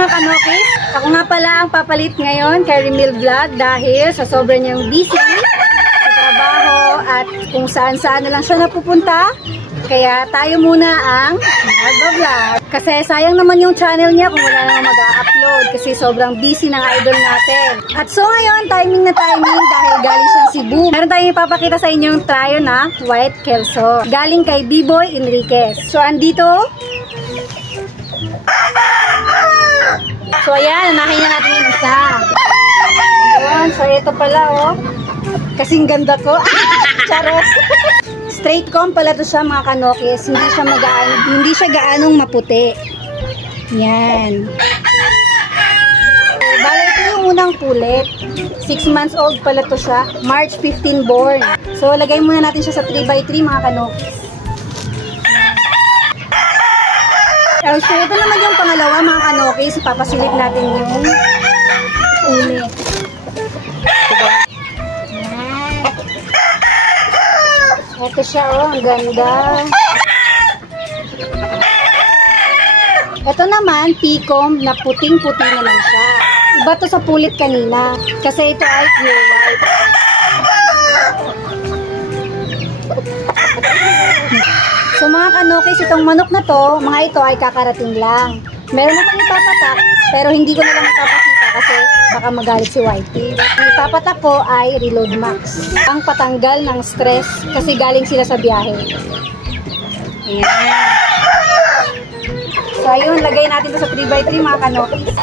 mga kanokis, ako nga pala ang papalit ngayon kay Remil Vlog dahil sa sobrang niyang busy sa trabaho at kung saan-saan na lang siya napupunta. Kaya tayo muna ang mag-vlog. Kasi sayang naman yung channel niya kung wala naman mag-upload kasi sobrang busy ng idol natin. At so ngayon, timing na timing dahil galing siyang Cebu. Meron tayong ipapakita sa inyong tryo na white kelso. Galing kay B-Boy Enriquez. So andito. So ayan, unahin na natin yung isa. Ayan, so ito pala oh. Kasing ganda ko. Charot! Straight comb pala to siya mga kanokis. Hindi siya gaanong maputi. Yan. Bale, ito yung unang pulit. 6 months old pala to siya. March 15 born. So, lagay muna natin siya sa 3x3 mga kanokis. So, ito naman yung pangalawa mga kanokis. Ipapasilip natin yung ulit. Ito siya oh, ang ganda. Ito naman, P-comb na puting-puti naman siya. Iba to sa pulit kanina. Kasi ito ay pure white. So mga kanokis, itong manok na to, mga ito ay kakarating lang. Meron akong ipapatak, pero hindi ko na lang ipapakita kasi baka magalit si Whitey. Ang ipapatak ko ay Reload Max. Ang patanggal ng stress kasi galing sila sa biyahe. Ayan. So ayun, lagay natin ito sa 3x3 mga kanokis.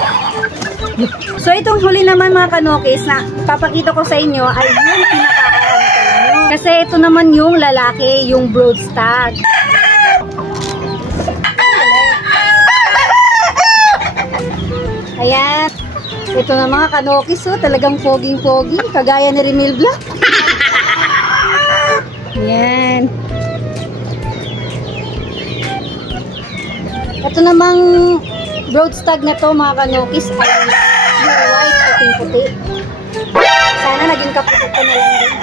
So itong huli naman mga kanokis na papakita ko sa inyo ay yung pinakakahanap nyo. Kasi ito naman yung lalaki, yung broad stag. Ayan. Ito na mga kanokis, oh, talagang foging-fogi. Kagaya ni Remil Vlog. Ayan. Ito namang broad stag na to mga kanokis ay pure white, puting-puti. Sana naging kaputi ko na lang din.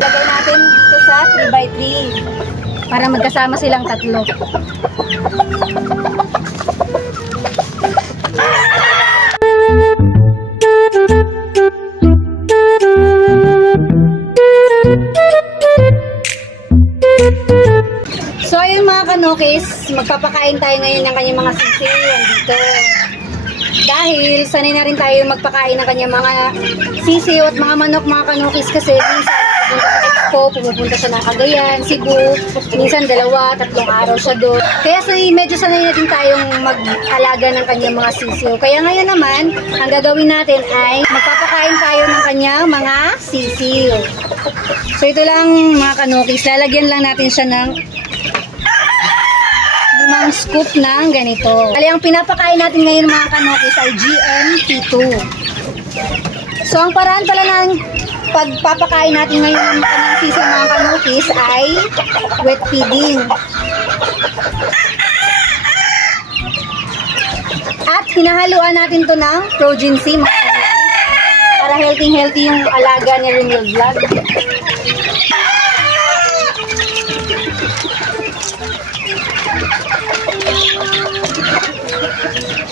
Lagay natin dito sa 3x3 para magkasama silang tatlo. So ayun mga kanokis, magpapakain tayo ngayon ng kanyang mga sisiw dito. Dahil sanay na rin tayo magpakain ng kanyang mga sisiw at mga manok mga kanokis kasi minsan pupunta siya ng Cagayan, Cebu, minsan 2-3 araw siya doon. Kaya medyo sanay na din tayong mag-alaga ng kanyang mga sisiw. Kaya ngayon naman, ang gagawin natin ay magpapakain tayo ng kanyang mga sisiw. So ito lang mga kanokis, lalagyan lang natin siya ng 5 scoop ng ganito. Kaya ang pinapakain natin ngayon mga kanokis ay GMP2. So ang paraan pala ng pagpapakain natin ngayon ng kanyang sisiw mga kanokis ay wet feeding. At hinahaluan natin to ng Progency mga kanokis para healthy yung alaga ni Remil Vlog.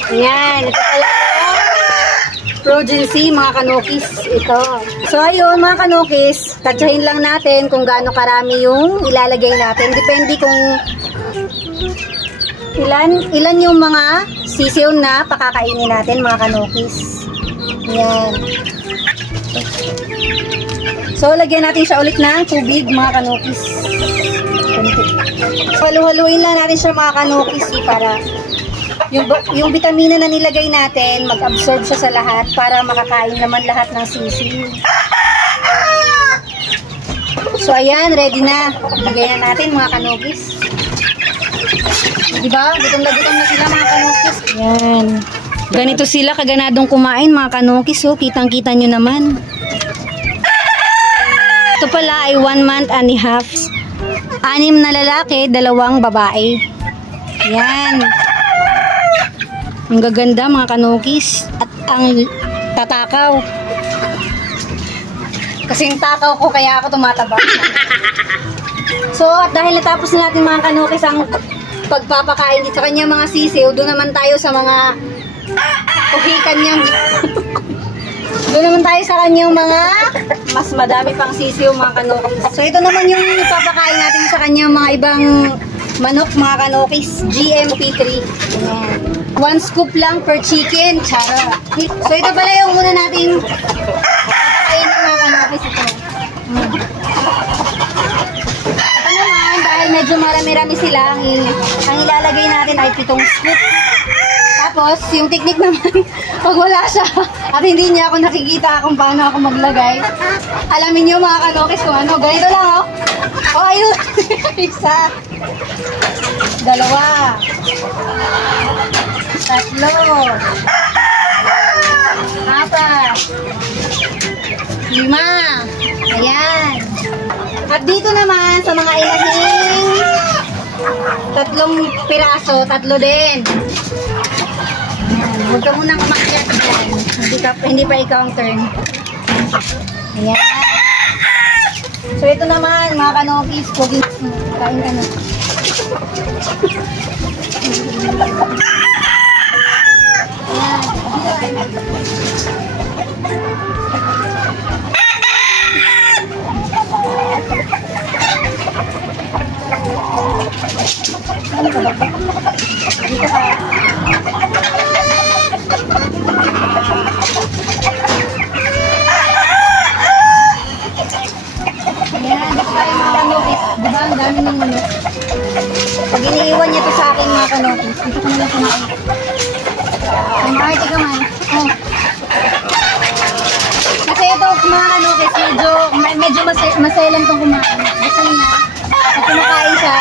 Ayan, ito pala Progency mga kanokis, ito. So ayun mga kanokis, tatsahin lang natin kung gaano karami yung ilalagay natin. Depende kung ilan yung mga sisiw na pakakainin natin mga kanokis. Ayan. So lagyan natin siya ulit ng tubig mga kanokis. Halu-haluin lang natin siya mga kanokis para yung vitamina na nilagay natin, mag-absorb siya sa lahat para makakain naman lahat ng sisiw. So ayan, ready na. Bigay na natin mga kanokis. Diba? Gutom na sila mga kanokis. Ayan. Ganito sila kaganadong kumain mga kanokis. Oh, kitang-kita nyo naman. Ito pala ay 1 month and a half. 6 na lalaki, 2 babae. Ayan. Ang gaganda mga kanokis. At ang tatakaw. Kasing takaw ko, kaya ako tumataba. So, at dahil natapos na natin mga kanukis ang pagpapakain dito sa kanyang mga sisiw, doon naman tayo sa mga uhikan niyang doon naman tayo sa kanyang mga mas madami pang sisiw mga kanukis. So, ito naman yung ipapakain natin sa kanyang mga ibang manok mga kanukis, GMP3. Ayan. 1 scoop lang per chicken. Chara. So, ito pala yung una nating papakain mga kanukis ito. Ito naman, dahil medyo marami-rami sila, ang ilalagay natin ay 7 scoop. Tapos, yung technique naman, pag wala siya, at hindi niya ako nakikita kung paano ako maglagay, alamin niyo mga kanokis kung ano. Ganito lang, oh. Oh, ayun. Isa. 2. 3. 4. 5. Ayan. At dito naman, sa mga ilahing 3 piraso, 3 din. Huwag ka munang umakyat dyan. Hindi pa ikaw ang turn. Ayan. So, ito naman, mga kanokis. Kain ka na. Dito ka. Ayan, dito tayo mga kanokis. Diba, ang dami ng manok. Pag iniiwan niya ito sa akin mga kanokis, dito ko nalang kumain. Ay, maarte ka man. Oh. Kasi ito mga kanokis, medyo masaya lang itong kumain. Gusto niya, pag kumakain siya,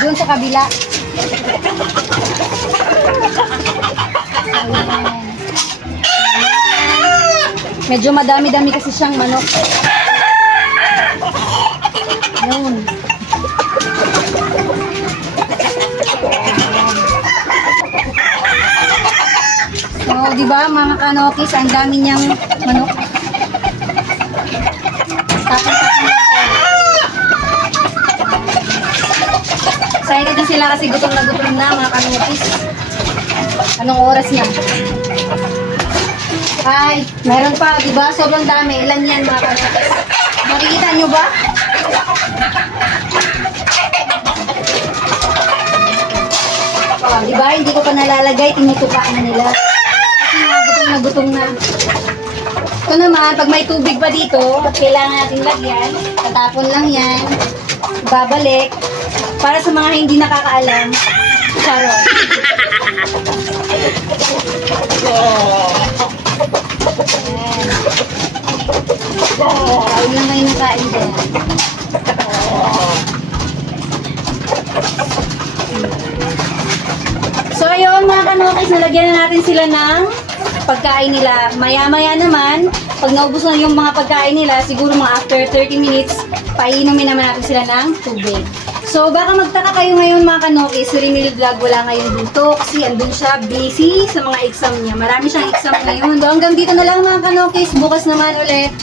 doon sa kabila. Ayan. Medyo madami-dami kasi siyang manok. Yun. So, di ba mga kanokis, ang dami niyang manok. Tapos-tapos na tayo. Excited din sila kasi gutom na mga kanokis. Anong oras na? Ay, meron pa, di ba? Sobrang dami. Ilan yan mga kanokis? Makikita nyo ba? Oh, di ba? Hindi ko pa nalalagay. Tinutukaan na nila. Kasi nga, gutom na. Ito naman, pag may tubig pa dito, at kailangan natin lagyan, tatapon lang yan. Babalik. Para sa mga hindi nakakaalam, charo. Ayun lang kayo nakain dyan. So ayun mga kanokis, nalagyan na natin sila ng pagkain nila. Maya-maya naman, pag naubos na yung mga pagkain nila, siguro mga after 30 minutes, painumin naman natin sila ng tubig. So baka magtaka kayo ngayon mga kanokis, si Remil Vlog wala ngayon dito kasi andun siya busy sa mga exam niya. Marami siyang exam ngayon. So hanggang dito na lang mga kanokis, bukas naman ulit.